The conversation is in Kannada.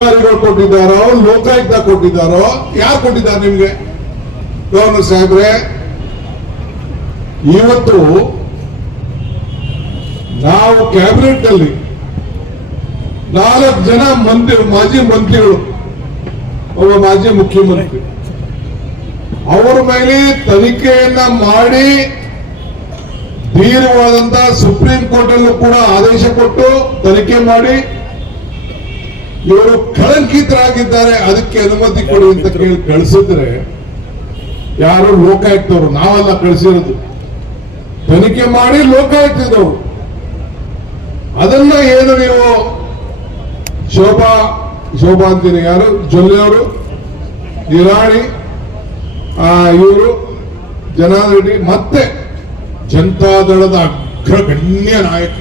ಅಧಿಕಾರಿಗಳು ಕೊಟ್ಟಿದ್ದಾರೋ ಲೋಕಾಯುಕ್ತ ಕೊಟ್ಟಿದ್ದಾರೋ ಯಾರು ಕೊಟ್ಟಿದ್ದಾರೆ ನಿಮ್ಗೆ? ಗವರ್ನರ್ ಸಾಹೇಬ್ರೆ, ಇವತ್ತು ನಾವು ಕ್ಯಾಬಿನೆಟ್ ನಲ್ಲಿ 4 ಜನ ಮಾಜಿ ಮಂತ್ರಿಗಳು, ಒಬ್ಬ ಮಾಜಿ ಮುಖ್ಯಮಂತ್ರಿ, ಅವರ ಮೇಲೆ ತನಿಖೆಯನ್ನ ಮಾಡಿ ಧೀರವಾದಂತ ಸುಪ್ರೀಂ ಕೋರ್ಟ್ ಅಲ್ಲೂ ಕೂಡ ಆದೇಶ ಕೊಟ್ಟು ತನಿಖೆ ಮಾಡಿ ಇವರು ಕಳಂಕಿತರಾಗಿದ್ದಾರೆ, ಅದಕ್ಕೆ ಅನುಮತಿ ಕೊಡಿ ಅಂತ ಕೇಳಿ ಕಳಿಸಿದ್ರೆ ಯಾರು? ಲೋಕಾಯುಕ್ತವರು, ನಾವೆಲ್ಲ ಕಳಿಸಿರೋದು. ತನಿಖೆ ಮಾಡಿ ಲೋಕಾಯುಕ್ತದವರು. ಅದನ್ನ ಏನು ನೀವು ಶೋಭಾ ಅಂತೀನಿ, ಯಾರು ಜೊಲ್ಲೆ ಅವರು, ನಿರಾಣಿ, ಇವರು ಜನಾರ್ದನ್ ರೆಡ್ಡಿ, ಮತ್ತೆ ಜನತಾದಳದ ಅಗ್ರಗಣ್ಯ ನಾಯಕ